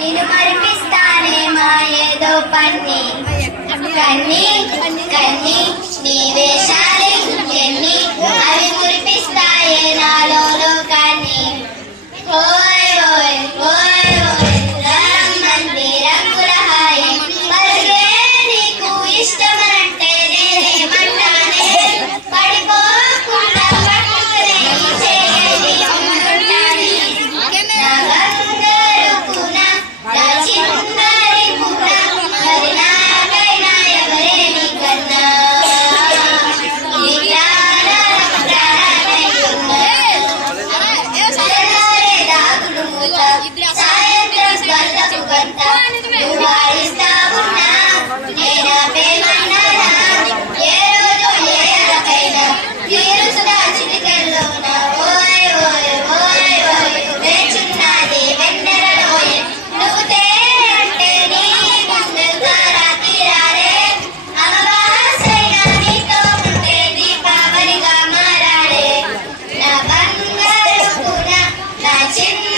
నిన్ను మరిపిస్తానే మాయేదో పన్ని కన్ని కన్ని నీ వేషాలే ఎన్ని అవి మురిపిస్తాయే నాలో లోకాన్ని ఓయ్ ఓయ్ ఓయ్ ఓయ్ రమ్మంది రంగుల హాయి మరుగే నీకు ఇష్టమనంటే నేనేమంటానే పడిపోకుండా పట్టుకునే ఈ చేయి అమ్ముకుంటాని నా బంగారు కూన నా చిన్నారి కూన మరి నాకైనా ఎవరే నీకన్నా నీ ప్రాణాలకు ప్రాణాలైతున్నా చల్లారే దాగుడు మూత సాయంత్రం గంటకు గంట నువ్వు ఆడిస్తా ఉన్నా నేనా పేమన్నానా ఏ రోజు ఏ అలకైనా తీరుసుగా చిటికెల్లోన ఓయ్ ఓయ్ ఓయ్ ఓయ్ వేచున్నది వెన్నెలలోయే నువ్వు తేరంటే నీ గుండె తారా తీరాలే అమావాసైనా నీతో ఉంటే దీపావళిగా మారాలే నా బంగారు కూన నా చిన్న